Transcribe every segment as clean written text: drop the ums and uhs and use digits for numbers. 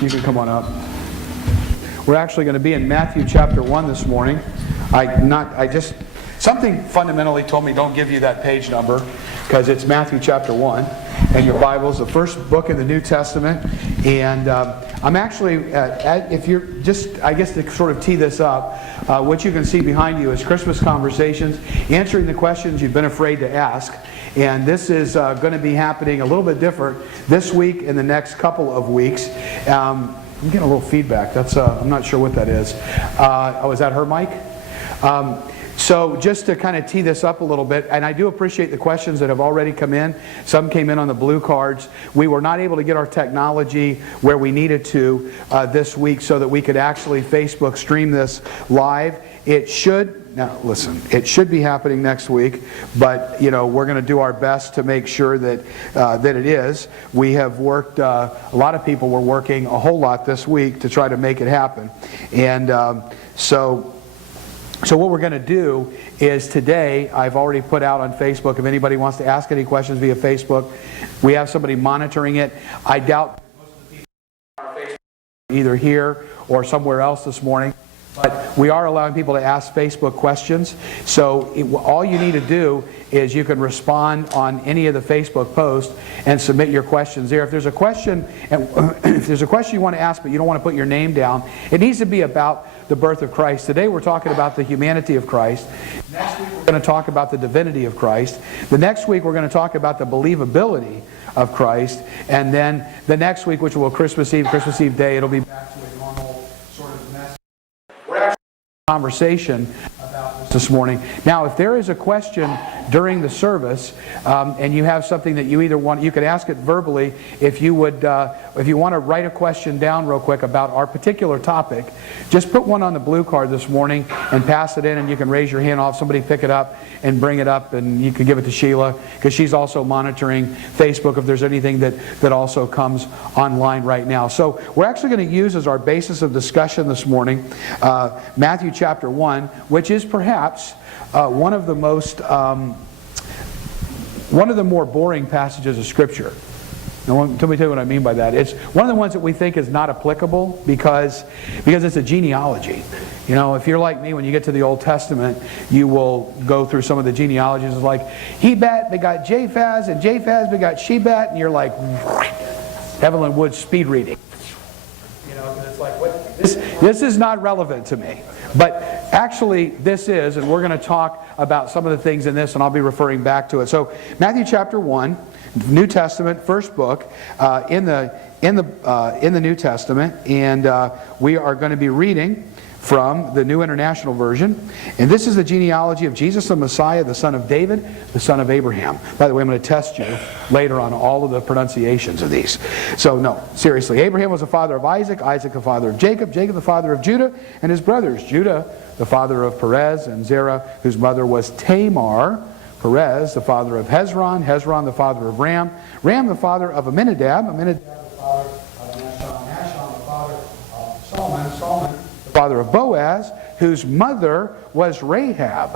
You can come on up. We're actually going to be in Matthew chapter 1 this morning. Something fundamentally told me don't give you that page number because it's Matthew chapter 1 and your Bible's the first book in the New Testament. And I'm actually, if you're just, I guess to sort of tee this up, what you can see behind you is Christmas conversations, answering the questions you've been afraid to ask. And this is going to be happening a little bit different this week and the next couple of weeks. I'm getting a little feedback. That's I'm not sure what that is. Oh, is that her mic? So just to kind of tee this up a little bit, and I do appreciate the questions that have already come in. Some came in on the blue cards. We were not able to get our technology where we needed to this week so that we could actually Facebook stream this live. It should, now listen, it should be happening next week, but you know, we're going to do our best to make sure that that it is. We have worked, a lot of people were working a whole lot this week to try to make it happen. And so what we're going to do is today, I've already put out on Facebook, if anybody wants to ask any questions via Facebook, we have somebody monitoring it. I doubt most of the people on Facebook are either here or somewhere else this morning. But we are allowing people to ask Facebook questions. So all you need to do is you can respond on any of the Facebook posts and submit your questions there. If there's a question, and if there's a question you want to ask but you don't want to put your name down, it needs to be about the birth of Christ. Today we're talking about the humanity of Christ. Next week we're going to talk about the divinity of Christ. The next week we're going to talk about the believability of Christ. And then the next week, which will be Christmas Eve Day, it'll be back to a normal sort of message. We're actually conversation about this morning. Now, if there is a question during the service, and you have something that you either want, you could ask it verbally. If you would, if you want to write a question down real quick about our particular topic, just put one on the blue card this morning and pass it in, and you can raise your hand off. Somebody pick it up and bring it up, and you can give it to Sheila because she's also monitoring Facebook if there's anything that also comes online right now. So we're actually going to use as our basis of discussion this morning Matthew chapter 1, which is perhaps one of the most one of the more boring passages of Scripture. Now, let me tell you what I mean by that. It's one of the ones that we think is not applicable because it's a genealogy. You know, if you're like me, when you get to the Old Testament, you will go through some of the genealogies. It's like, Hebat begot Japhaz, and Japhaz begot Shebat, and you're like, Evelyn Wood speed reading. You know, and it's like, what? This is not relevant to me. But actually, this is, and we're going to talk about some of the things in this, and I'll be referring back to it. So, Matthew chapter 1, New Testament, first book in the New Testament, and we are going to be reading from the New International Version. And this is the genealogy of Jesus the Messiah, the son of David, the son of Abraham. By the way, I'm going to test you later on all of the pronunciations of these. So no, seriously. Abraham was the father of Isaac, Isaac the father of Jacob, Jacob the father of Judah and his brothers, Judah the father of Perez, and Zerah, whose mother was Tamar, Perez the father of Hezron, Hezron the father of Ram, Ram the father of Amminadab, Amminadab the father of Nashon, Nashon the father of Solomon, Solomon the father of Boaz, whose mother was Rahab.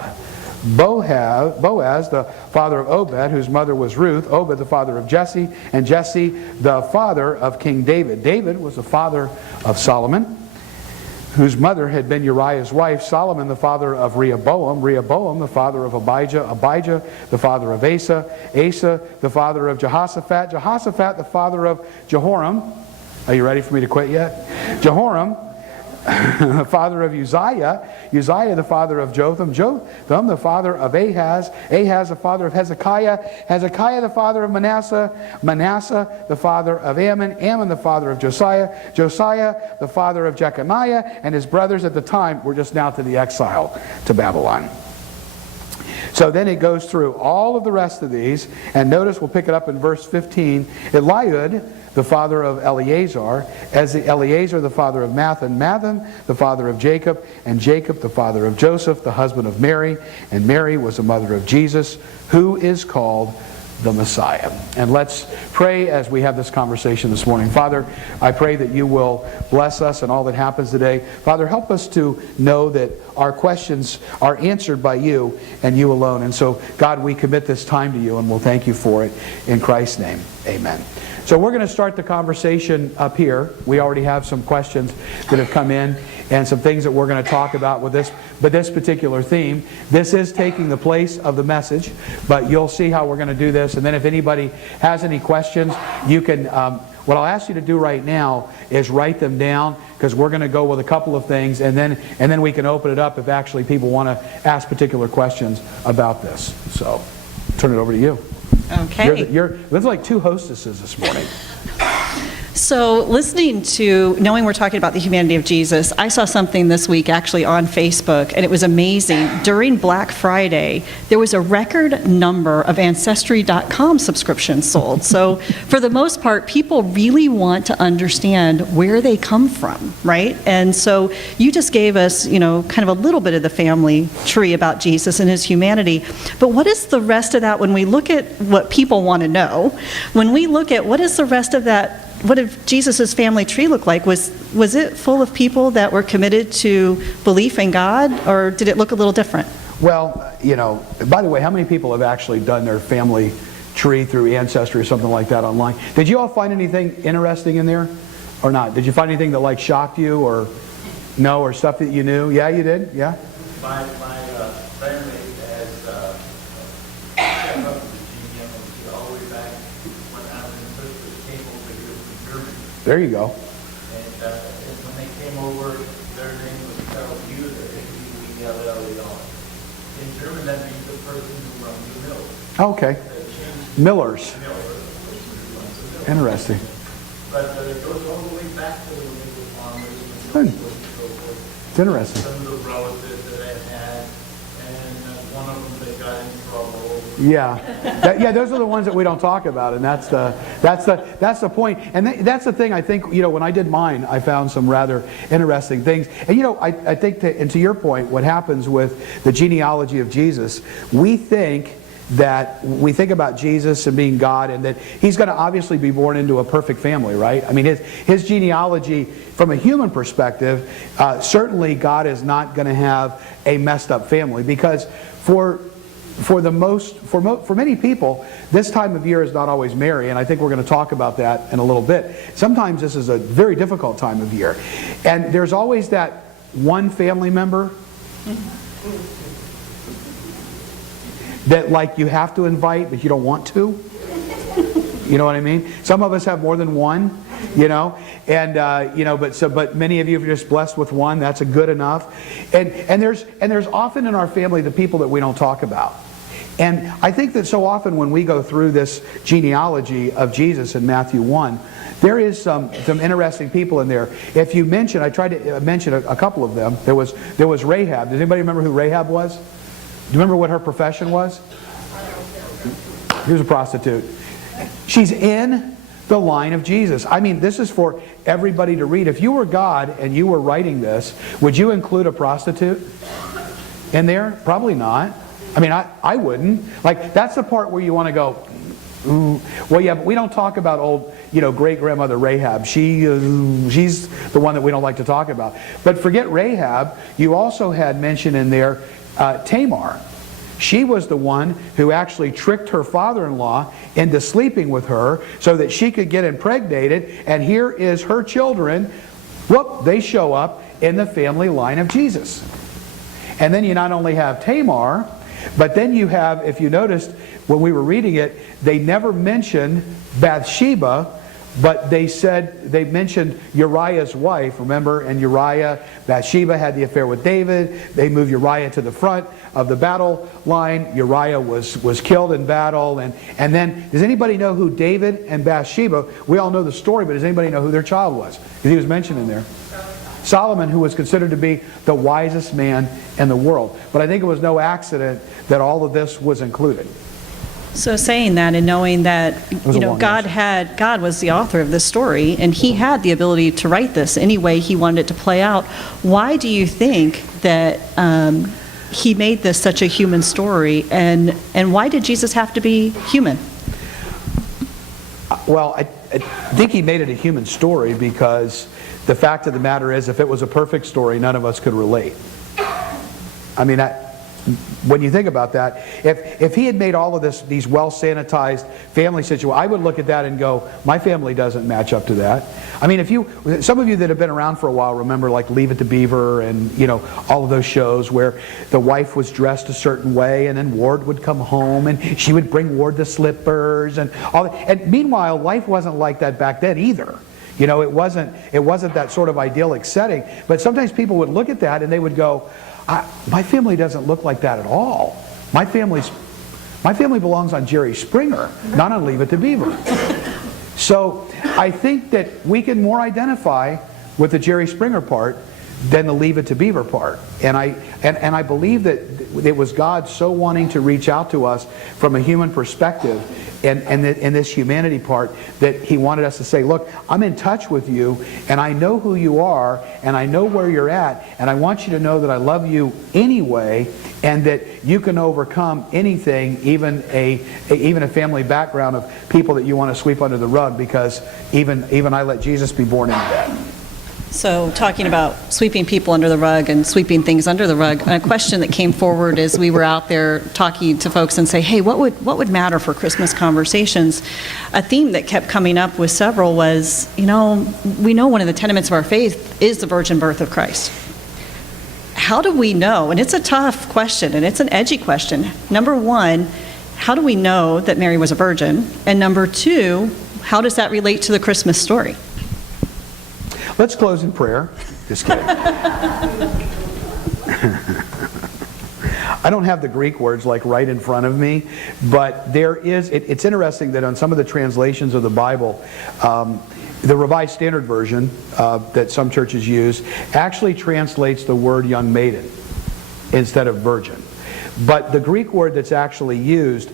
Boaz, the father of Obed, whose mother was Ruth, Obed the father of Jesse, and Jesse the father of King David. David was the father of Solomon, whose mother had been Uriah's wife. Solomon the father of Rehoboam, Rehoboam the father of Abijah, Abijah the father of Asa, Asa the father of Jehoshaphat, Jehoshaphat the father of Jehoram. Are you ready for me to quit yet? Jehoram the father of Uzziah, Uzziah the father of Jotham, Jotham the father of Ahaz, Ahaz the father of Hezekiah, Hezekiah the father of Manasseh, Manasseh the father of Ammon, Ammon the father of Josiah, Josiah the father of Jeconiah, and his brothers at the time were just now to the exile to Babylon. So then it goes through all of the rest of these, and notice we'll pick it up in verse 15. Eliud, the father of Eleazar, Eleazar the father of Mathan, Mathan the father of Jacob, and Jacob the father of Joseph, the husband of Mary, and Mary was the mother of Jesus, who is called the Messiah. And let's pray as we have this conversation this morning. Father, I pray that you will bless us in all that happens today. Father, help us to know that our questions are answered by you and you alone. And so, God, we commit this time to you and we'll thank you for it. In Christ's name, amen. So we're going to start the conversation up here. We already have some questions that have come in and some things that we're going to talk about with this particular theme. This is taking the place of the message, but you'll see how we're going to do this. And then if anybody has any questions, you can... what I'll ask you to do right now is write them down, because we're going to go with a couple of things, and then we can open it up if actually people want to ask particular questions about this. So, turn it over to you. Okay. There's like two hostesses this morning. So knowing we're talking about the humanity of Jesus, I saw something this week actually on Facebook, and it was amazing. During Black Friday, there was a record number of Ancestry.com subscriptions sold. So for the most part, people really want to understand where they come from, right? And so you just gave us, kind of a little bit of the family tree about Jesus and his humanity. But what is the rest of that when we look at what people want to know? When we look at what is the rest of that, what did Jesus' family tree look like? Was it full of people that were committed to belief in God, or did it look a little different? Well, by the way, how many people have actually done their family tree through Ancestry or something like that online? Did you all find anything interesting in there or not? Did you find anything that shocked you or stuff that you knew? Yeah, you did? Yeah? My family has kept up with the genealogy all the way back when I was in Christmas, came over here from Germany. There you go. And when they came over, their name was spelled U-L-L-E-R. In German, that means the person who runs the mill. Okay. Millers. Interesting. But it goes all the way back to the legal farmers and Good. so forth. It's interesting. Some of the relatives that I had, and one of them that got in trouble. Yeah, those are the ones that we don't talk about, and that's the point. And that's the thing. I think when I did mine, I found some rather interesting things. And I think to your point, what happens with the genealogy of Jesus, we think about Jesus and being God, and that he's going to obviously be born into a perfect family, right? I mean, his genealogy, from a human perspective, certainly God is not going to have a messed up family, because for many people, this time of year is not always merry, and I think we're going to talk about that in a little bit. Sometimes this is a very difficult time of year, and there's always that one family member that you have to invite, but you don't want to. You know what I mean? Some of us have more than one, and but many of you are just blessed with one. That's a good enough. And there's often in our family the people that we don't talk about. And I think that so often when we go through this genealogy of Jesus in Matthew 1, there is some interesting people in there. If you mention, I tried to mention a couple of them. There was Rahab. Does anybody remember who Rahab was? Do you remember what her profession was? She was a prostitute. She's in the line of Jesus. I mean, this is for everybody to read. If you were God and you were writing this, would you include a prostitute in there? Probably not. I mean, I wouldn't. That's the part where you want to go, ooh. Well, yeah, but we don't talk about old, great-grandmother Rahab. She's the one that we don't like to talk about. But forget Rahab. You also had mentioned in there Tamar. She was the one who actually tricked her father-in-law into sleeping with her so that she could get impregnated, and here is her children. Whoop, they show up in the family line of Jesus. And then you not only have Tamar, but then you have, if you noticed when we were reading it, they never mentioned Bathsheba, but they mentioned Uriah's wife, remember? And Bathsheba had the affair with David. They moved Uriah to the front of the battle line. Uriah was killed in battle. And then, does anybody know who David and Bathsheba, we all know the story, but does anybody know who their child was? Because he was mentioned in there. Solomon, who was considered to be the wisest man in the world. But I think it was no accident that all of this was included. So saying that and knowing that God was the author of this story, and he had the ability to write this any way he wanted it to play out, why do you think that he made this such a human story, and why did Jesus have to be human? Well, I think he made it a human story because the fact of the matter is, if it was a perfect story, none of us could relate. I mean, when you think about that, if he had made all of these well-sanitized family situations, I would look at that and go, my family doesn't match up to that. I mean, some of you that have been around for a while remember like Leave It to Beaver and, all of those shows where the wife was dressed a certain way and then Ward would come home and she would bring Ward the slippers and all that. And meanwhile, life wasn't like that back then either. It wasn't that sort of idyllic setting. But sometimes people would look at that and they would go, my family doesn't look like that at all. My family belongs on Jerry Springer, not on Leave It to Beaver. So I think that we can more identify with the Jerry Springer part than the Leave It to Beaver part. And I believe that it was God so wanting to reach out to us from a human perspective and this humanity part that he wanted us to say, look, I'm in touch with you and I know who you are and I know where you're at and I want you to know that I love you anyway and that you can overcome anything, even a family background of people that you want to sweep under the rug, because even I let Jesus be born into that. So talking about sweeping people under the rug and sweeping things under the rug, a question that came forward as we were out there talking to folks and say, hey, what would matter for Christmas conversations? A theme that kept coming up with several was, we know one of the tenements of our faith is the virgin birth of Christ. How do we know? And it's a tough question, and it's an edgy question. Number one, how do we know that Mary was a virgin? And number two, how does that relate to the Christmas story? Let's close in prayer. Just kidding. I don't have the Greek words like right in front of me, but it's interesting that on some of the translations of the Bible, the Revised Standard Version that some churches use actually translates the word young maiden instead of virgin. But the Greek word that's actually used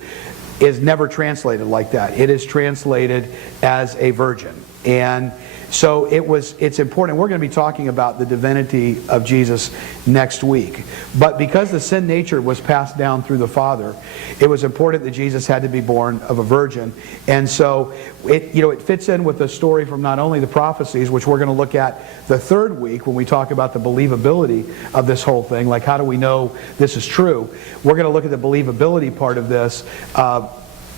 is never translated like that. It is translated as a virgin. And so it's important. We're going to be talking about the divinity of Jesus next week. But because the sin nature was passed down through the Father, it was important that Jesus had to be born of a virgin. And so it fits in with the story from not only the prophecies, which we're going to look at the third week when we talk about the believability of this whole thing, like how do we know this is true? We're going to look at the believability part of this,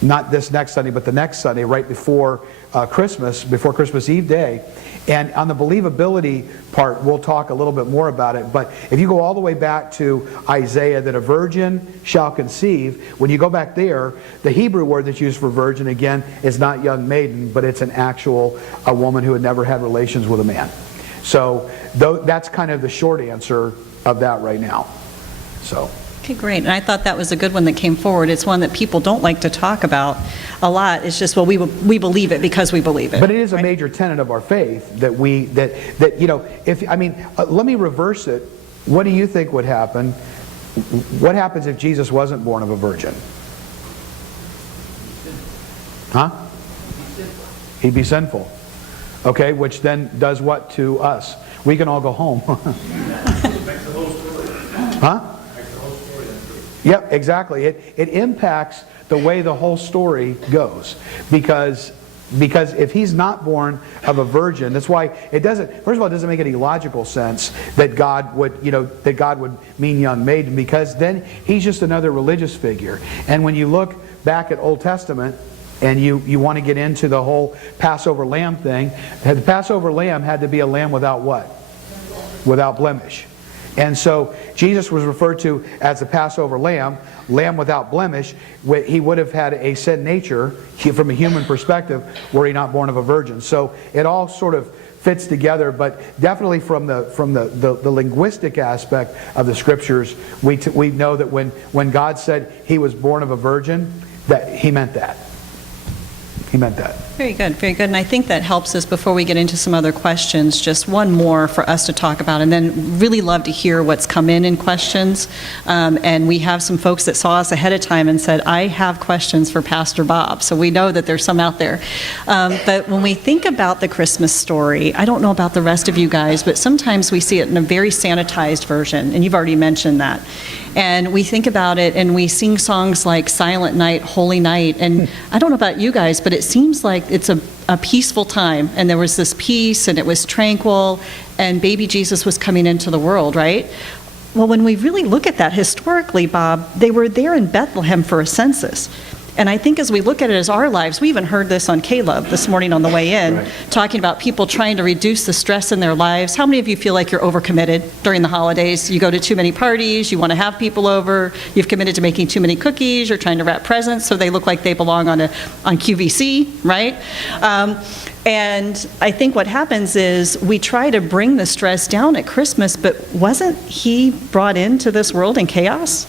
not this next Sunday, but the next Sunday, right before before Christmas Eve day. And on the believability part, we'll talk a little bit more about it. But if you go all the way back to Isaiah, that a virgin shall conceive, when you go back there, the Hebrew word that's used for virgin, again, is not young maiden, but it's a woman who had never had relations with a man. So that's kind of the short answer of that right now. So. Okay, great. And I thought that was a good one that came forward. It's one that people don't like to talk about a lot. It's just, well, we believe it because we believe it. But it is a major tenet of our faith that let me reverse it. What do you think would happen? What happens if Jesus wasn't born of a virgin? Huh? He'd be sinful. Okay, which then does what to us? We can all go home. Huh? Yep, exactly. It impacts the way the whole story goes, because if he's not born of a virgin, that's why it doesn't. First of all, it doesn't make any logical sense that God would mean young maiden, because then he's just another religious figure. And when you look back at Old Testament, and you want to get into the whole Passover lamb thing, the Passover lamb had to be a lamb without what? Without blemish. And so Jesus was referred to as the Passover lamb without blemish. He would have had a sin nature from a human perspective were he not born of a virgin. So it all sort of fits together, but definitely from the linguistic aspect of the Scriptures, we know that when God said he was born of a virgin, that he meant that. He meant that. Very good, very good. And I think that helps us before we get into some other questions. Just one more for us to talk about, and then really love to hear what's come in questions. And we have some folks that saw us ahead of time and said, I have questions for Pastor Bob. So we know that there's some out there. But when we think about the Christmas story, I don't know about the rest of you guys, but sometimes we see it in a very sanitized version, and you've already mentioned that. And we think about it and we sing songs like Silent Night, Holy Night. And I don't know about you guys, but it seems like it's a peaceful time. And there was this peace and it was tranquil and baby Jesus was coming into the world, right? Well, when we really look at that historically, Bob, they were there in Bethlehem for a census. And I think as we look at it as our lives, we even heard this on Caleb this morning on the way in, Right. talking about people trying to reduce the stress in their lives. How many of you feel like you're overcommitted during the holidays? You go to too many parties, you want to have people over, you've committed to making too many cookies, you're trying to wrap presents so they look like they belong on QVC, right? And I think what happens is we try to bring the stress down at Christmas, but wasn't he brought into this world in chaos?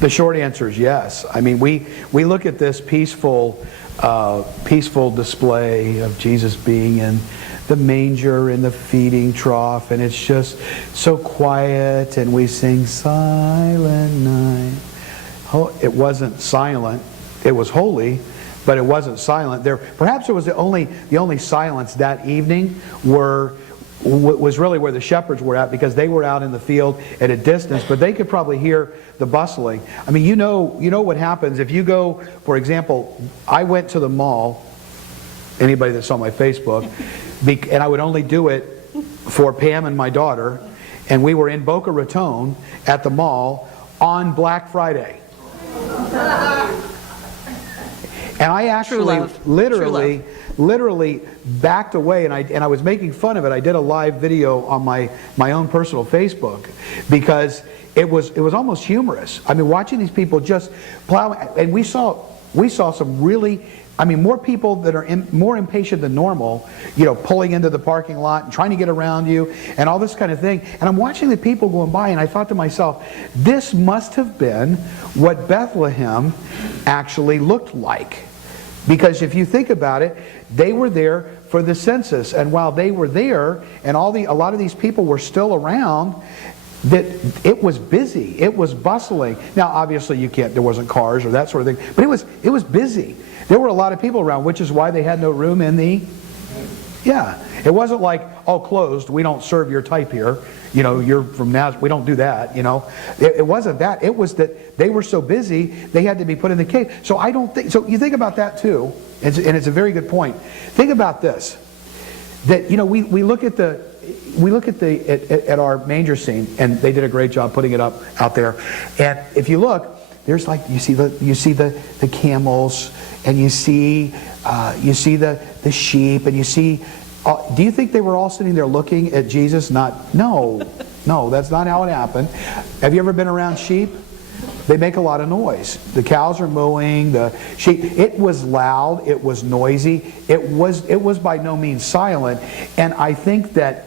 The short answer is yes. I mean, we look at this peaceful display of Jesus being in the manger in the feeding trough, and it's just so quiet, and we sing Silent Night. Oh, it wasn't silent. It was holy, but it wasn't silent. Perhaps it was the only silence that evening was really where the shepherds were at, because they were out in the field at a distance, but they could probably hear the bustling. I mean, you know what happens if you go, for example, I went to the mall, anybody that saw my Facebook, and I would only do it for Pam and my daughter, and we were in Boca Raton at the mall on Black Friday. And I actually literally backed away, and I was making fun of it. I did a live video on my own personal Facebook because it was almost humorous. I mean, watching these people just plow, and we saw some really, I mean, more people that are more impatient than normal, pulling into the parking lot and trying to get around you and all this kind of thing. And I'm watching the people going by, and I thought to myself, this must have been what Bethlehem actually looked like. Because if you think about it, they were there for the census, and while they were there, and a lot of these people were still around, that it was busy, it was bustling. Now, obviously, there wasn't cars or that sort of thing, but it was busy. There were a lot of people around, which is why they had no room in the. Yeah, it wasn't like, oh, closed, we don't serve your type here. You're from Nazareth, we don't do that, It wasn't that. It was that they were so busy, they had to be put in the cave. So I don't think, so you think about that too, and it's a very good point. Think about this, that, we look at our manger scene, and they did a great job putting it up out there. And if you look, there's you see the camels, and you see the sheep, and you see. Do you think they were all sitting there looking at Jesus? No, that's not how it happened. Have you ever been around sheep? They make a lot of noise. The cows are mooing, the sheep. It was loud, it was noisy, it was by no means silent. And I think that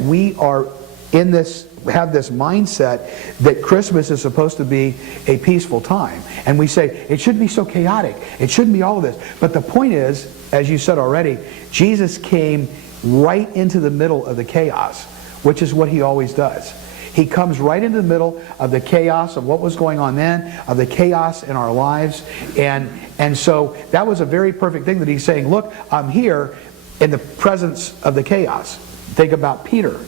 we are have this mindset that Christmas is supposed to be a peaceful time. And we say, it shouldn't be so chaotic. It shouldn't be all of this. But the point is, as you said already, Jesus came right into the middle of the chaos, which is what he always does. He comes right into the middle of the chaos of what was going on then, of the chaos in our lives. And so that was a very perfect thing that he's saying, look, I'm here in the presence of the chaos. Think about Peter.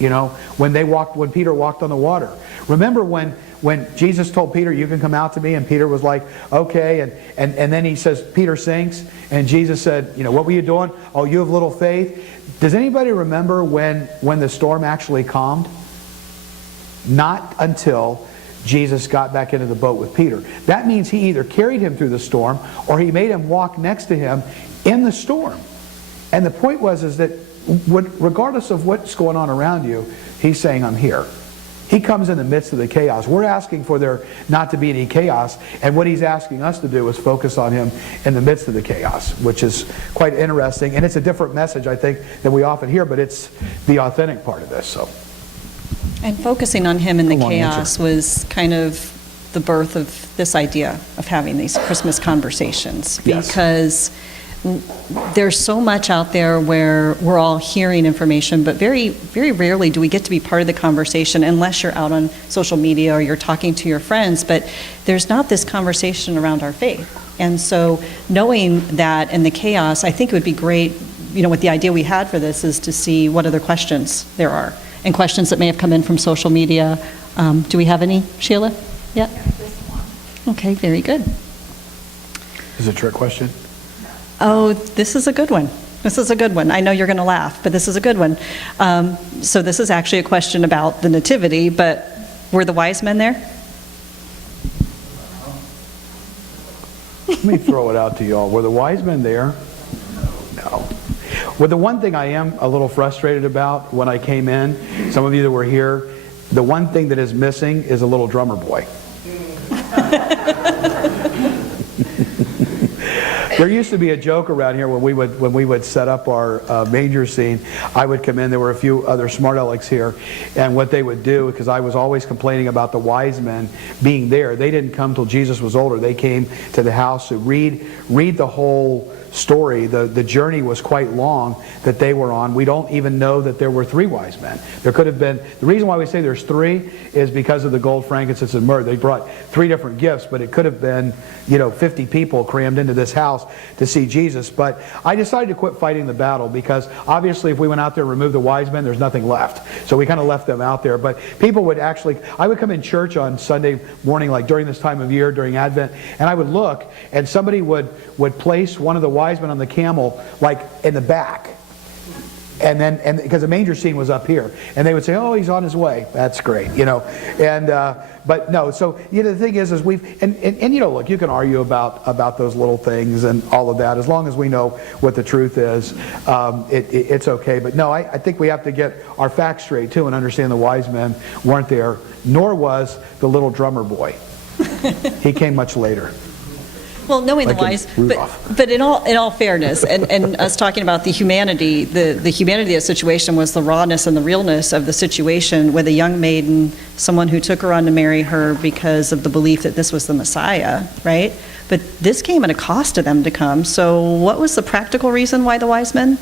When Peter walked on the water. Remember when Jesus told Peter, you can come out to me, and Peter was like, okay, and then he says, Peter sinks, and Jesus said, what were you doing? Oh, you have little faith. Does anybody remember when the storm actually calmed? Not until Jesus got back into the boat with Peter. That means he either carried him through the storm, or he made him walk next to him in the storm. And the point is that regardless of what's going on around you, he's saying, I'm here. He comes in the midst of the chaos. We're asking for there not to be any chaos, and what he's asking us to do is focus on him in the midst of the chaos, which is quite interesting, and it's a different message, I think, than we often hear, but it's the authentic part of this. So, and focusing on him in the chaos was kind of the birth of this idea of having these Christmas conversations, because there's so much out there where we're all hearing information, but very, very rarely do we get to be part of the conversation unless you're out on social media or you're talking to your friends, but there's not this conversation around our faith. And so knowing that in the chaos, I think it would be great, what the idea we had for this is to see what other questions there are, and questions that may have come in from social media. Do we have any, Sheila? Yeah? Okay, very good. Is it a trick question? Oh, this is a good one. This is a good one. I know you're going to laugh, but this is a good one. So this is actually a question about the nativity, but were the wise men there? Let me throw it out to y'all. Were the wise men there? No. Well, the one thing I am a little frustrated about when I came in, some of you that were here, the one thing that is missing is a little drummer boy. There used to be a joke around here when we would set up our manger scene. I would come in. There were a few other smart alecks here, and what they would do, because I was always complaining about the wise men being there, they didn't come till Jesus was older. They came to the house to read the whole story. The journey was quite long that they were on. We don't even know that there were 3 wise men. There could have been. The reason why we say there's 3 is because of the gold, frankincense, and myrrh. They brought 3 different gifts, but it could have been 50 people crammed into this house to see Jesus. But I decided to quit fighting the battle, because obviously if we went out there and removed the wise men, there's nothing left. So we kind of left them out there. But people would actually, I would come in church on Sunday morning, like during this time of year, during Advent, and I would look, and somebody would place one of the wise men on the camel, like in the back. And because the manger scene was up here, and they would say, "Oh, he's on his way." That's great, But no. So the thing is we've and look, you can argue about those little things and all of that. As long as we know what the truth is, it's okay. But no, I think we have to get our facts straight too, and understand the wise men weren't there, nor was the little drummer boy. He came much later. Well, knowing the wise, but in all fairness, and us talking about the humanity, the humanity of the situation was the rawness and the realness of the situation with a young maiden, someone who took her on to marry her because of the belief that this was the Messiah, right? But this came at a cost to them to come. So what was the practical reason why the wise men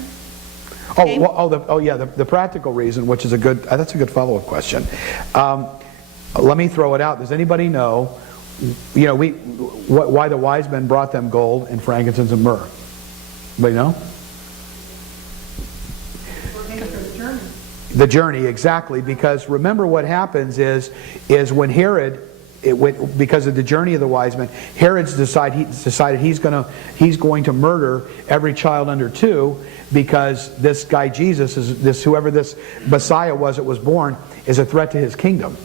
came? The practical reason, which is that's a good follow-up question. Let me throw it out. Does anybody know why the wise men brought them gold and frankincense and myrrh? Anybody know? The journey, exactly. Because remember what happens is when Herod, because of the journey of the wise men, Herod decided he's going to murder every child under 2, because this guy Jesus, whoever this Messiah was that was born, is a threat to his kingdom.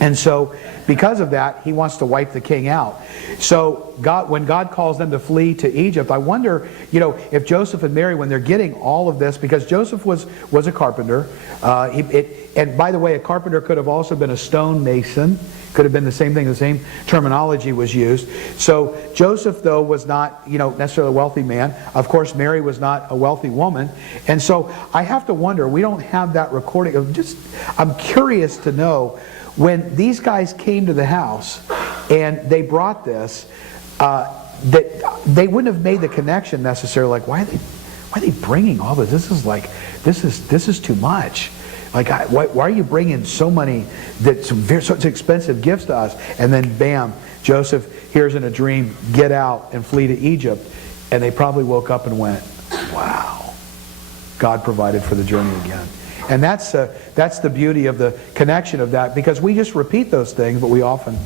And so, because of that, he wants to wipe the king out. So, when God calls them to flee to Egypt, I wonder, if Joseph and Mary, when they're getting all of this, because Joseph was a carpenter, and by the way, a carpenter could have also been a stonemason. Could have been the same thing. The same terminology was used. So Joseph, though, was not, necessarily a wealthy man. Of course, Mary was not a wealthy woman. And so I have to wonder. We don't have that recording. I'm curious to know, when these guys came to the house and they brought this, that they wouldn't have made the connection necessarily. Like, why are they bringing all this? This is too much. Like, why are you bringing so many, such expensive gifts to us? And then, bam, Joseph hears in a dream, get out and flee to Egypt. And they probably woke up and went, wow, God provided for the journey again. And that's the beauty of the connection of that, because we just repeat those things, but we often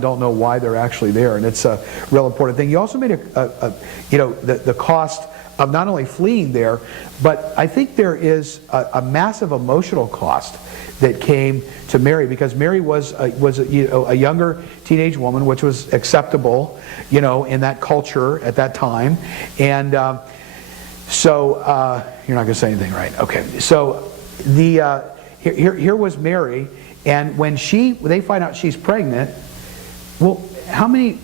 don't know why they're actually there. And it's a real important thing. You also made the cost of not only fleeing there, but I think there is a massive emotional cost that came to Mary, because Mary was a younger teenage woman, which was acceptable, in that culture at that time. And so you're not going to say anything, right? Okay. So here was Mary, and when they find out she's pregnant, well, how many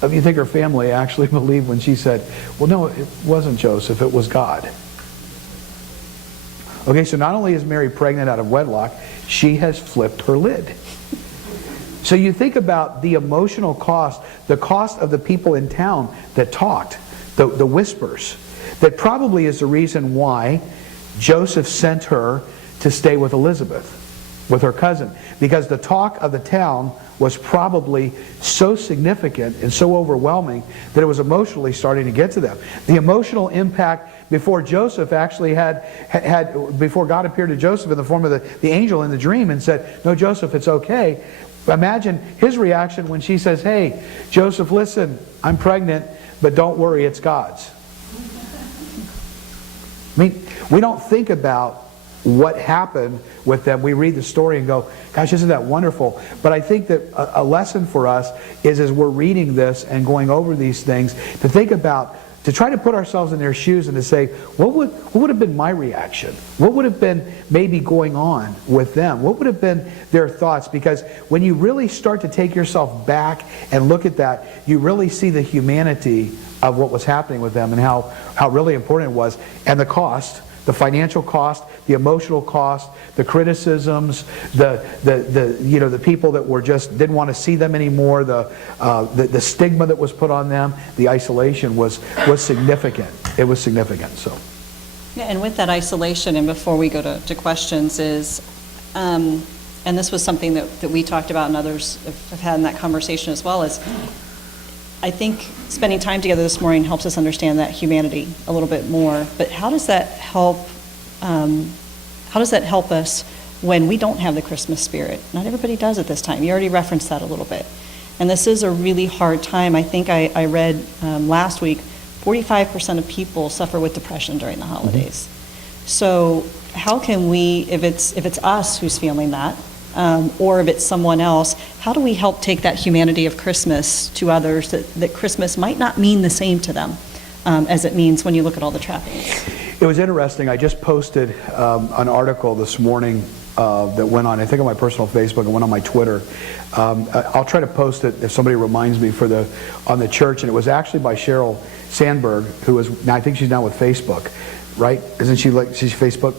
of you think her family actually believed when she said, well, no, it wasn't Joseph, it was God? Okay, so not only is Mary pregnant out of wedlock, she has flipped her lid. So you think about the emotional cost, the cost of the people in town that talked, the whispers, that probably is the reason why Joseph sent her to stay with Elizabeth, with her cousin, because the talk of the town was probably so significant and so overwhelming that it was emotionally starting to get to them. The emotional impact before Joseph actually before God appeared to Joseph in the form of the angel in the dream and said, no, Joseph, it's okay. Imagine his reaction when she says, hey, Joseph, listen, I'm pregnant, but don't worry, it's God's. I mean, we don't think about what happened with them. We read the story and go, gosh, isn't that wonderful? But I think that a lesson for us is, as we're reading this and going over these things, to think about, to try to put ourselves in their shoes and to say, what would have been my reaction? What would have been maybe going on with them? What would have been their thoughts? Because when you really start to take yourself back and look at that, you really see the humanity of what was happening with them and how really important it was, and the cost, the financial cost, the emotional cost, the criticisms, the people that were just didn't want to see them anymore, the stigma that was put on them, the isolation was significant. It was significant. So. Yeah, and with that isolation, and before we go to questions, is, and this was something that we talked about and others have had in that conversation as well, is I think spending time together this morning helps us understand that humanity a little bit more. But how does that help? How does that help us when we don't have the Christmas spirit? Not everybody does at this time. You already referenced that a little bit. And this is a really hard time. I think I read last week, 45% of people suffer with depression during the holidays. So how can we, if it's us who's feeling that, or if it's someone else, how do we help take that humanity of Christmas to others, that Christmas might not mean the same to them as it means when you look at all the trappings? It was interesting. I just posted an article this morning that went on, I think, on my personal Facebook and went on my Twitter. I'll try to post it if somebody reminds me on the church. And it was actually by Cheryl Sandberg, who is now, I think she's now with Facebook, right? Isn't she she's Facebook?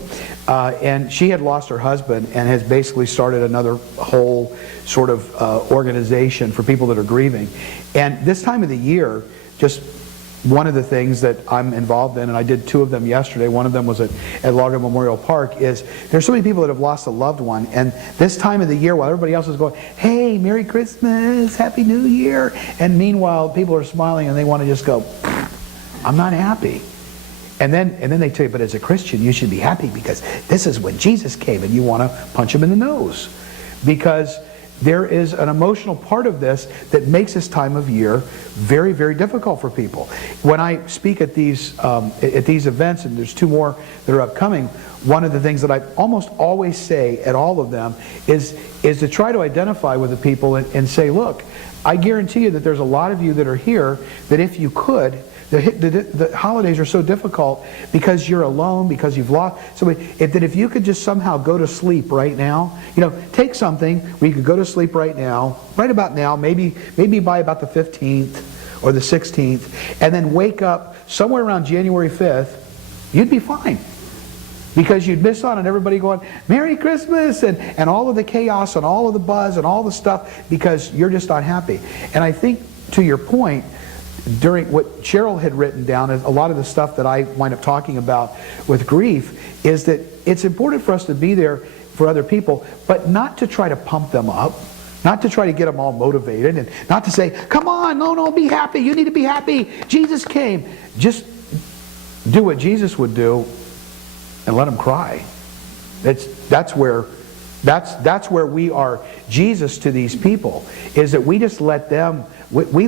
And she had lost her husband and has basically started another whole sort of organization for people that are grieving. And this time of the year, just one of the things that I'm involved in, and I did 2 of them yesterday, one of them was at Largo Memorial Park, is there's so many people that have lost a loved one, and this time of the year, while everybody else is going, hey, Merry Christmas, Happy New Year, and meanwhile people are smiling and they want to just go, I'm not happy. And then they tell you, but as a Christian you should be happy because this is when Jesus came, and you want to punch him in the nose. Because there is an emotional part of this that makes this time of year very, very difficult for people. When I speak at these events, and there's 2 more that are upcoming, one of the things that I almost always say at all of them is to try to identify with the people and say, look, I guarantee you that there's a lot of you that are here that if you could, the holidays are so difficult because you're alone, because you've lost somebody. If you could just somehow go to sleep right now, take something where you could go to sleep right now, right about now, maybe by about the 15th or the 16th, and then wake up somewhere around January 5th, you'd be fine. Because you'd miss out on everybody going, Merry Christmas, and all of the chaos and all of the buzz and all the stuff, because you're just not happy. And I think, to your point, during what Cheryl had written down, is a lot of the stuff that I wind up talking about with grief, is that it's important for us to be there for other people, but not to try to pump them up, not to try to get them all motivated, and not to say, come on, no, be happy, you need to be happy, Jesus came. Just do what Jesus would do and let them cry. That's where we are Jesus to these people, is that we just let them, we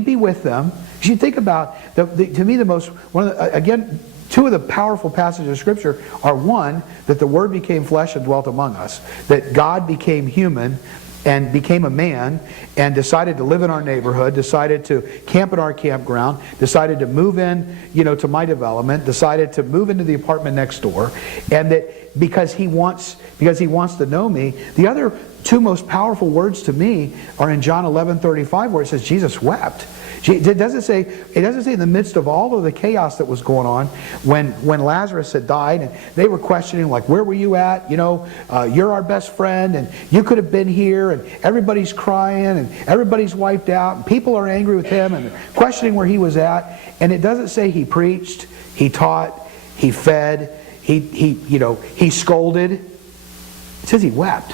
be with them. You think about, to me, again, 2 of the powerful passages of Scripture are, one, that the Word became flesh and dwelt among us, that God became human and became a man and decided to live in our neighborhood, decided to camp at our campground, decided to move in, to my development, decided to move into the apartment next door, and that because he wants to know me. The other 2 most powerful words to me are in John 11:35, where it says Jesus wept. It doesn't say in the midst of all of the chaos that was going on when Lazarus had died, and they were questioning, like, where were you at? You're our best friend, and you could have been here, and everybody's crying, and everybody's wiped out, and people are angry with him and questioning where he was at. And it doesn't say he preached, he taught, he fed, he scolded. It says he wept.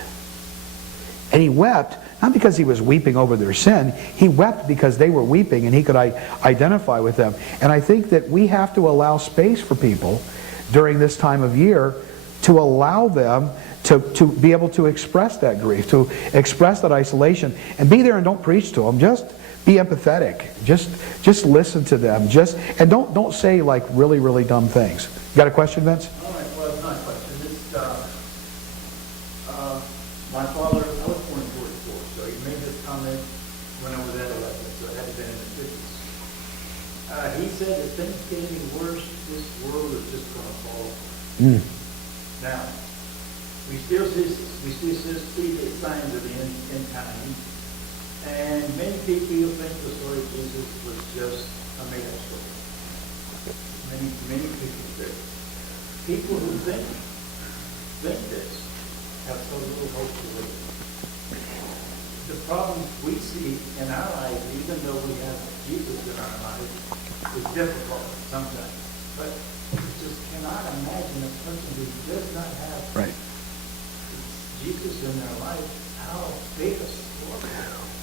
And he wept not because he was weeping over their sin. He wept because they were weeping and he could identify with them. And I think that we have to allow space for people during this time of year to allow them to be able to express that grief, to express that isolation, and be there and don't preach to them. Just be empathetic. Just listen to them. And don't say like really, really dumb things. You got a question, Vince? All right, well, it's not a question. It's, my father, I was born in 44, so he made this comment when I was adolescent, so it had been in the 50s. He said that things getting worse, this world is just going to fall apart. Now, we still see the signs of the end time, and many people think the story of Jesus was just a made-up story. Many people do. People who think this have so little hope to live. The problems we see in our lives, even though we have Jesus in our lives, is difficult sometimes. But we just cannot imagine a person who does not have Jesus in their life, how big a story.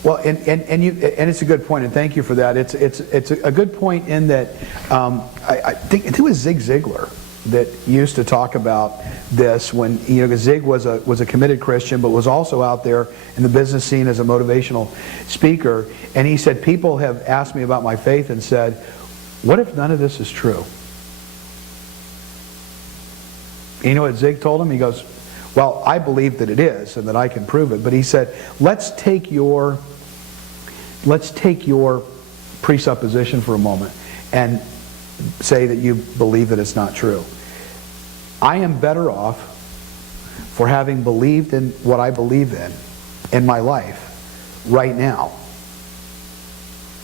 Well, and it's a good point, and thank you for that. It's a good point in that I think it was Zig Ziglar that used to talk about this when, you know, 'cause Zig was a committed Christian, but was also out there in the business scene as a motivational speaker. And he said, people have asked me about my faith and said, what if none of this is true? And you know what Zig told him? He goes, well, I believe that it is and that I can prove it. But he said, let's take your presupposition for a moment and say that you believe that it's not true. I am better off for having believed in what I believe in my life right now,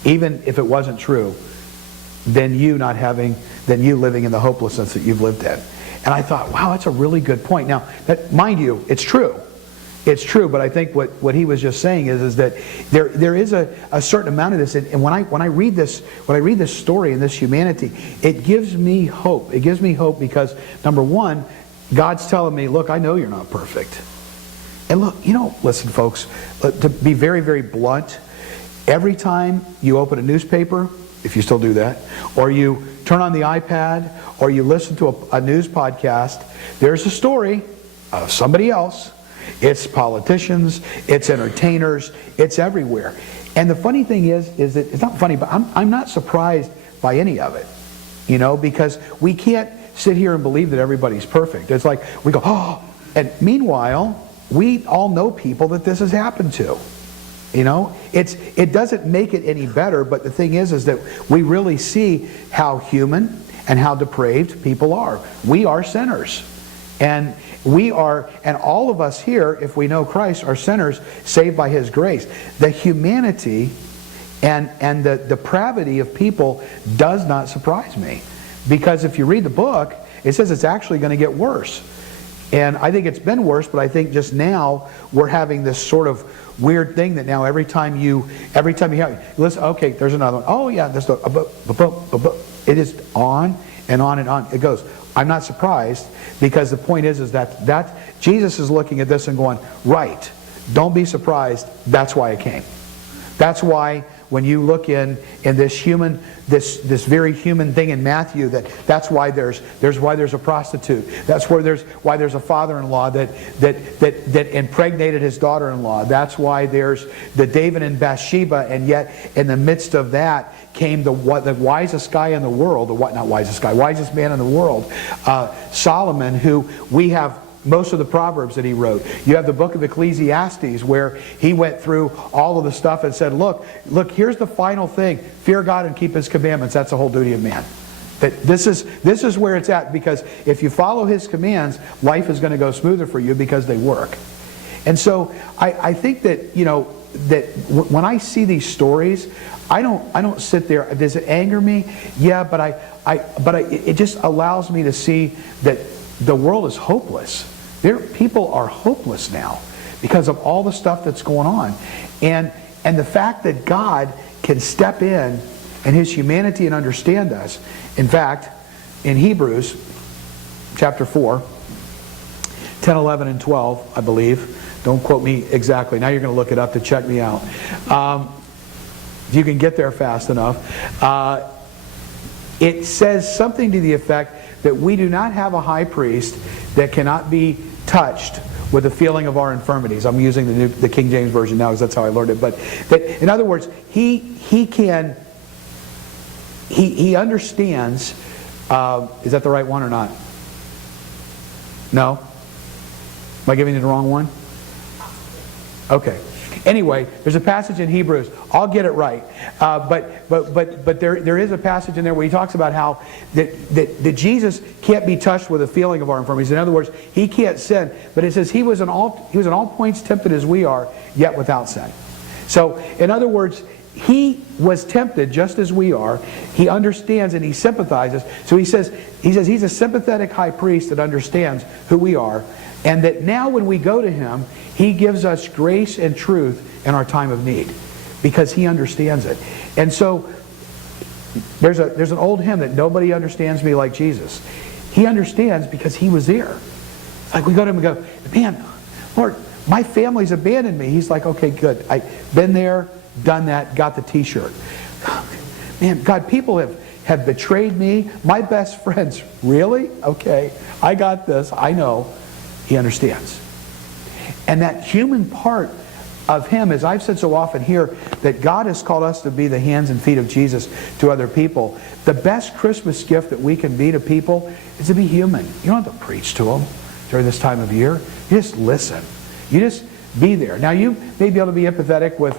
even if it wasn't true, than you living in the hopelessness that you've lived in. And I thought, wow, that's a really good point. Now, mind you, it's true. It's true, but I think what he was just saying is that there is a certain amount of this, and when I read this story and this humanity, it gives me hope. It gives me hope because, number one, God's telling me, look, I know you're not perfect. And look, listen, folks, to be very, very blunt, every time you open a newspaper, if you still do that, or you turn on the iPad, or you listen to a news podcast, there's a story of somebody else. It's politicians, it's entertainers, it's everywhere. And the funny thing is that, it's not funny, but I'm not surprised by any of it. Because we can't sit here and believe that everybody's perfect. It's like, we go, oh, and meanwhile, we all know people that this has happened to. It doesn't make it any better, but the thing is that we really see how human and how depraved people are. We are sinners. And all of us here, if we know Christ, are sinners saved by His grace. The humanity and the depravity of people does not surprise me. Because if you read the book, it says it's actually going to get worse. And I think it's been worse, but I think just now we're having this sort of weird thing that now every time you have, listen, okay, there's another one. Oh yeah, it is on and on and on. It goes. I'm not surprised, because the point is that Jesus is looking at this and going, right, don't be surprised, that's why I came. That's why when you look in this very human thing in Matthew, that's why there's a prostitute. That's why there's a father-in-law that impregnated his daughter-in-law. That's why there's the David and Bathsheba, and yet in the midst of that came the wisest guy in the world, wisest man in the world, Solomon, who we have most of the Proverbs that he wrote. You have the book of Ecclesiastes, where he went through all of the stuff and said, look, here's the final thing. Fear God and keep His commandments. That's the whole duty of man. That this is where it's at, because if you follow His commands, life is going to go smoother for you because they work. And so I think that, that when I see these stories, I don't sit there. Does it anger me? Yeah, but it just allows me to see that the world is hopeless. People are hopeless now because of all the stuff that's going on. And the fact that God can step in His humanity and understand us. In fact, in Hebrews chapter 4, 10, 11, and 12, I believe. Don't quote me exactly. Now you're going to look it up to check me out. If you can get there fast enough. It says something to the effect that we do not have a high priest that cannot be touched with the feeling of our infirmities. I'm using the King James Version now because that's how I learned it. But in other words, he understands. Is that the right one or not? No? Am I giving you the wrong one? Okay. Anyway, there's a passage in Hebrews. I'll get it right. But there is a passage in there where he talks about how that Jesus can't be touched with a feeling of our infirmities. In other words, he can't sin. But it says he was in all points tempted as we are, yet without sin. So, in other words, he was tempted just as we are. He understands and he sympathizes. So he says he's a sympathetic high priest that understands who we are. And that now when we go to him, he gives us grace and truth in our time of need. Because he understands it. And so there's an old hymn that nobody understands me like Jesus. He understands because he was there. It's like we go to him and go, man, Lord, my family's abandoned me. He's like, okay, good. I've been there, done that, got the t-shirt. Man, God, people have betrayed me. My best friends, really? Okay, I got this, I know. He understands. And that human part of him, as I've said so often here, that God has called us to be the hands and feet of Jesus to other people. The best Christmas gift that we can be to people is to be human. You don't have to preach to them during this time of year. You just listen. You just be there. Now you may be able to be empathetic with,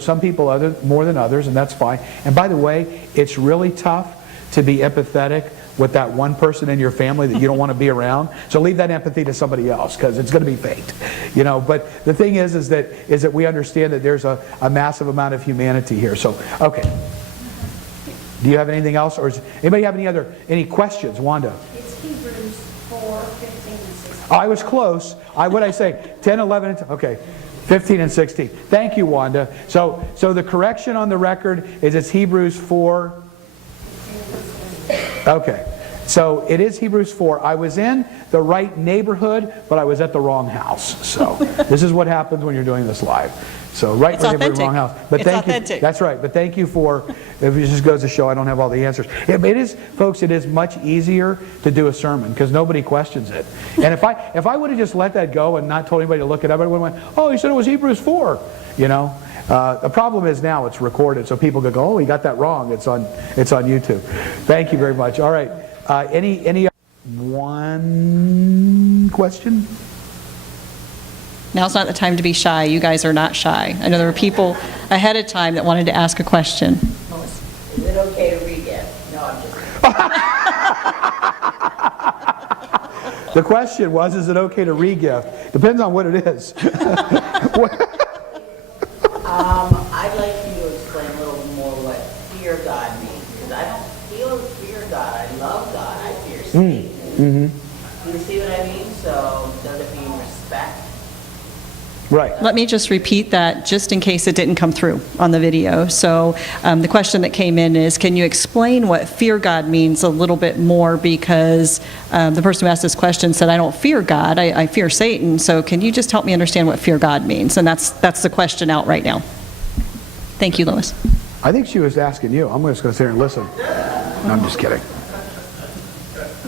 some people more than others, and that's fine. And by the way, it's really tough to be empathetic with that one person in your family that you don't want to be around. So leave that empathy to somebody else, because it's going to be faked. But the thing is that we understand that there's a massive amount of humanity here. So, okay. Do you have anything else, or does anybody have any questions, Wanda? It's Hebrews 4, 15 and 16. I was close. What did I say? 10, 11, okay. 15 and 16. Thank you, Wanda. So the correction on the record is it's Hebrews 4. Okay. So it is Hebrews 4. I was in the right neighborhood, but I was at the wrong house. So this is what happens when you're doing this live. So right neighborhood, wrong house. But it's thank authentic. you. That's right. But thank you for. It just goes to show I don't have all the answers. It is, folks. It is much easier to do a sermon because nobody questions it. And if I would have just let that go and not told anybody to look it up, everyone went, "Oh, you said it was Hebrews 4." The problem is now it's recorded, so people go, "Oh, he got that wrong." It's on YouTube. Thank you very much. All right. Any one question? Now's not the time to be shy. You guys are not shy. I know there were people ahead of time that wanted to ask a question. Is it okay to re-gift? No, I'm just kidding. The question was, is it okay to re-gift? Depends on what it is. I'd like you to explain a little more what fear God means, because I don't feel fear God. I love God. I fear Satan. Mm-hmm. You see what I mean? So does it mean respect? Right. Let me just repeat that just in case it didn't come through on the video. So the question that came in is, can you explain what fear God means a little bit more? Because the person who asked this question said, I don't fear God, I fear Satan. So can you just help me understand what fear God means? And that's the question out right now. Thank you, Lois. I think she was asking you. I'm just going to sit here and listen. No, I'm just kidding.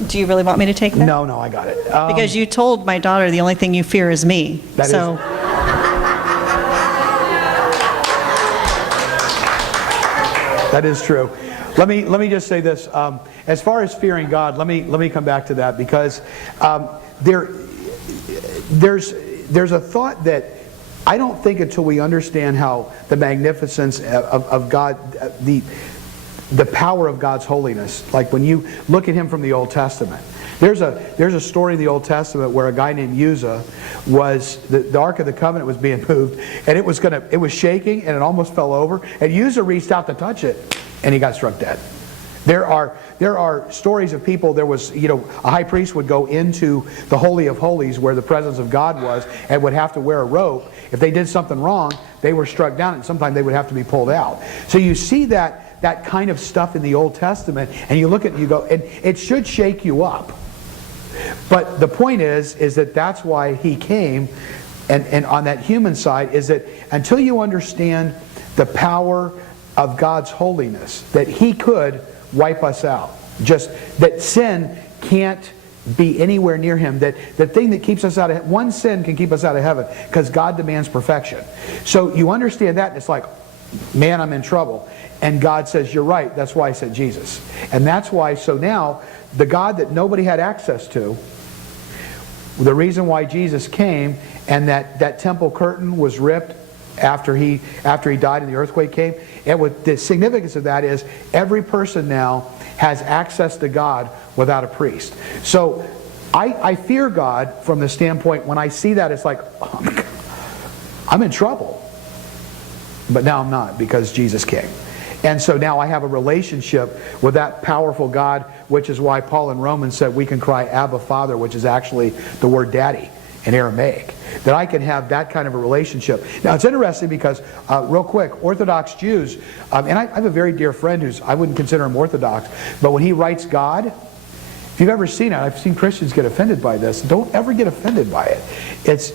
Do you really want me to take that? No, I got it. Because you told my daughter the only thing you fear is me. That is true. Let me just say this. As far as fearing God, let me come back to that, because there's a thought that I don't think until we understand how the magnificence of God, the power of God's holiness, like when you look at him from the Old Testament. There's a story in the Old Testament where a guy named Uzzah was, the Ark of the Covenant was being moved, and it was shaking, and it almost fell over, and Uzzah reached out to touch it, and he got struck dead. There are stories of people. There was, a high priest would go into the Holy of Holies where the presence of God was and would have to wear a robe. If they did something wrong, they were struck down, and sometimes they would have to be pulled out. So you see that kind of stuff in the Old Testament, and you look at it and you go, and it should shake you up. But the point is that that's why he came, and on that human side, is that until you understand the power of God's holiness, that he could wipe us out. Just that sin can't be anywhere near him. That the thing that keeps us out of, one sin can keep us out of heaven, because God demands perfection. So you understand that, and it's like, man, I'm in trouble. And God says, you're right, that's why I sent Jesus. And that's why, so now, the God that nobody had access to, the reason why Jesus came, and that temple curtain was ripped after he died and the earthquake came, the significance of that is every person now has access to God without a priest. So I fear God from the standpoint, when I see that, it's like, oh, I'm in trouble. But now I'm not, because Jesus came. And so now I have a relationship with that powerful God, which is why Paul in Romans said we can cry Abba Father, which is actually the word daddy in Aramaic. That I can have that kind of a relationship. Now it's interesting because, real quick, Orthodox Jews, and I have a very dear friend who's, I wouldn't consider him Orthodox, but when he writes God, if you've ever seen it, I've seen Christians get offended by this. Don't ever get offended by it.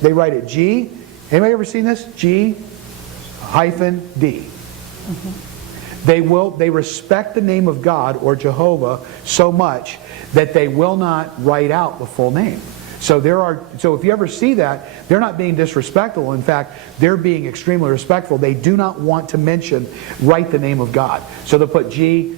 They write it G, anybody ever seen this? G-D. They respect the name of God or Jehovah so much that they will not write out the full name. So if you ever see that, they're not being disrespectful. In fact, they're being extremely respectful. They do not want to write the name of God. So they'll put G/D.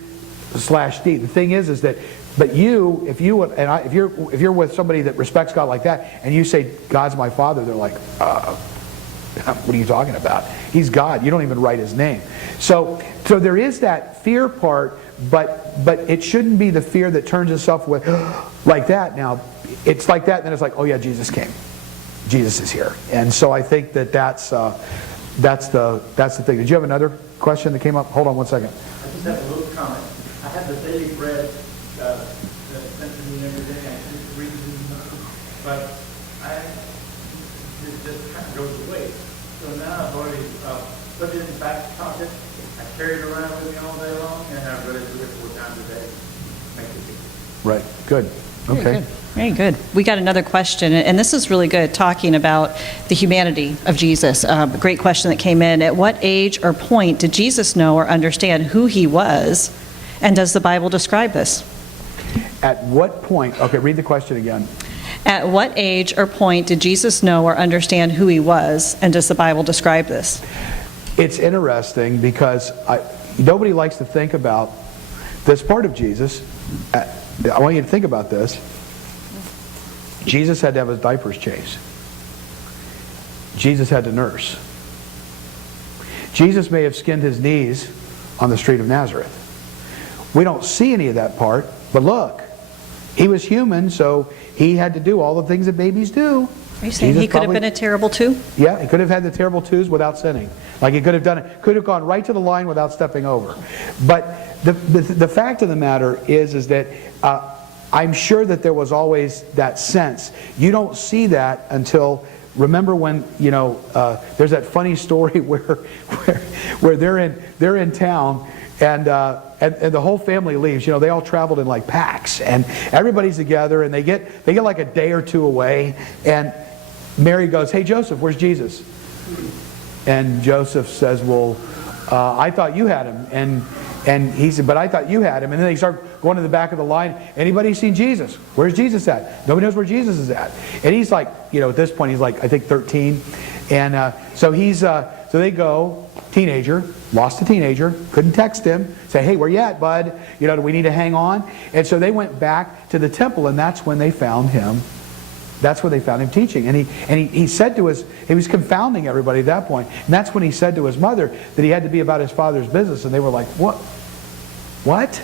The thing is that, but if you're with somebody that respects God like that, and you say God's my Father, they're like, what are you talking about? He's God. You don't even write his name. So there is that fear part, but it shouldn't be the fear that turns itself with like that. Now, it's like that, and then it's like, oh yeah, Jesus came. Jesus is here. And so I think that's the thing. Did you have another question that came up? Hold on one second. I just have a little comment. I have the daily bread that sent to me every day. I just read it, but it just kind of goes away. So now I've already put it in the back pocket. I carry it around with me all day long, and I've read it 3 or 4 times a day. Make it easy. Right. Good. Okay. Very good. We got another question, and this is really good, talking about the humanity of Jesus. A great question that came in. At what age or point did Jesus know or understand who he was, and does the Bible describe this? At what point? Okay, read the question again. At what age or point did Jesus know or understand who he was, and does the Bible describe this? It's interesting because nobody likes to think about this part of Jesus. I want you to think about this. Jesus had to have his diapers changed. Jesus had to nurse. Jesus may have skinned his knees on the street of Nazareth. We don't see any of that part, but look, he was human, so he had to do all the things that babies do. Are you saying he could have been a terrible two? Yeah, he could have had the terrible twos without sinning. Like he could have done it, could have gone right to the line without stepping over. But the fact of the matter is that I'm sure that there was always that sense. You don't see that until, remember when, there's that funny story where they're in town, and the whole family leaves. They all traveled in like packs, and everybody's together, and they get like a day or two away, and Mary goes, "Hey Joseph, where's Jesus?" And Joseph says, "Well, I thought you had him." And he said, "But I thought you had him." And then they start going to the back of the line. "Anybody seen Jesus? Where's Jesus at?" Nobody knows where Jesus is at. And he's like, at this point he's like, I think 13. And so they go, teenager, lost a teenager, couldn't text him, say, "Hey, where you at, bud? Do we need to hang on?" And so they went back to the temple, and that's when they found him. That's where they found him teaching. And he said to he was confounding everybody at that point. And that's when he said to his mother that he had to be about his father's business. And they were like, "What? What?"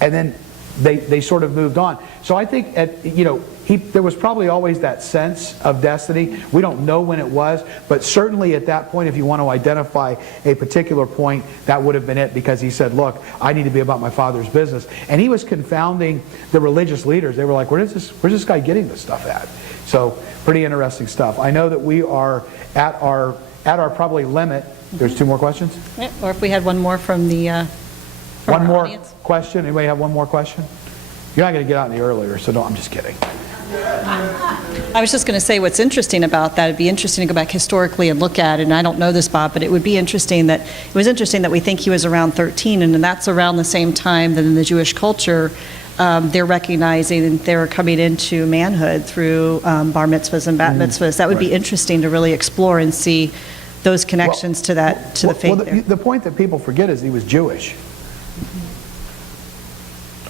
And then they sort of moved on. So I think there was probably always that sense of destiny. We don't know when it was, but certainly at that point, if you want to identify a particular point, that would have been it, because he said, "Look, I need to be about my father's business." And he was confounding the religious leaders. They were like, where's this guy getting this stuff at? So pretty interesting stuff. I know that we are at our probably limit. There's 2 more questions? Yeah, or if we had one more from the from one our more audience. question? Anybody have one more question? You're not going to get out any earlier, so I'm just kidding. I was just going to say, what's interesting about that, it'd be interesting to go back historically and look at it, and I don't know this, Bob, but it would be interesting that, we think he was around 13, and that's around the same time that in the Jewish culture, they're recognizing and they're coming into manhood through bar mitzvahs and bat mitzvahs. That would be interesting to really explore and see those connections to the faith there. The point that people forget is he was Jewish.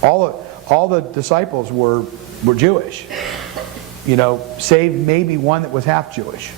All the disciples were Jewish. You know, save maybe one that was half Jewish.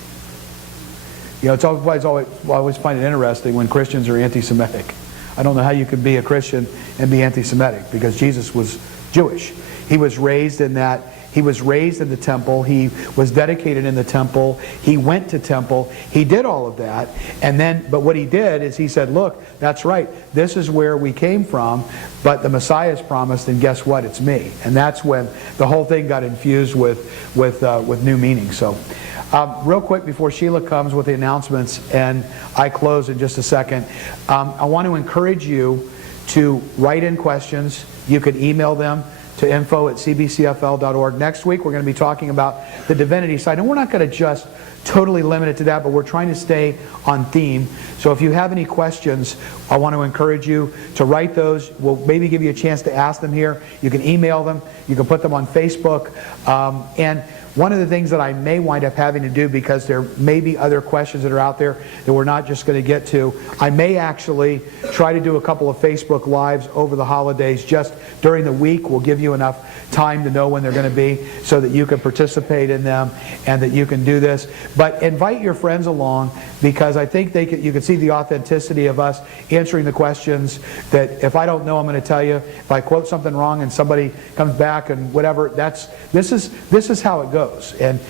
You know, I always find it interesting when Christians are anti-Semitic. I don't know how you could be a Christian and be anti-Semitic, because Jesus was Jewish. He was raised in that. He was raised in the temple. He was dedicated in the temple. He went to temple. He did all of that. And then, but what he did is he said, look, that's right. This is where we came from, but the Messiah is promised, and guess what? It's me. And that's when the whole thing got infused with new meaning. So, real quick before Sheila comes with the announcements, and I close in just a second, I want to encourage you to write in questions. You can email them to info@cbcfl.org. Next week we're going to be talking about the divinity side, and we're not going to just totally limit it to that, but we're trying to stay on theme. So if you have any questions, I want to encourage you to write those. We'll maybe give you a chance to ask them here. You can email them. You can put them on Facebook. And one of the things that I may wind up having to do, because there may be other questions that are out there that we're not just going to get to, I may actually try to do a couple of Facebook Lives over the holidays just during the week. We'll give you enough time to know when they're going to be so that you can participate in them and that you can do this. But invite your friends along, because I think you can see the authenticity of us answering the questions that if I don't know, I'm going to tell you. If I quote something wrong and somebody comes back and whatever, this is how it goes. And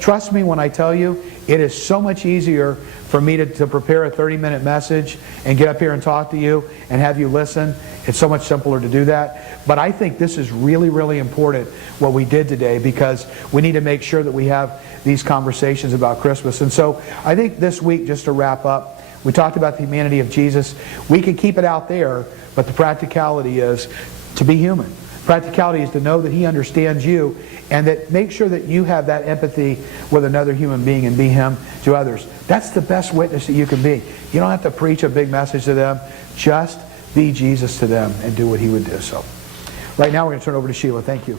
trust me when I tell you, it is so much easier for me to prepare a 30-minute message and get up here and talk to you and have you listen. It's so much simpler to do that. But I think this is really, really important, what we did today, because we need to make sure that we have these conversations about Christmas. And so I think this week, just to wrap up, we talked about the humanity of Jesus. We can keep it out there, but the practicality is to be human. Practicality is to know that He understands you, and that make sure that you have that empathy with another human being and be Him to others. That's the best witness that you can be. You don't have to preach a big message to them. Just be Jesus to them and do what He would do. So, right now we're going to turn over to Sheila. Thank you.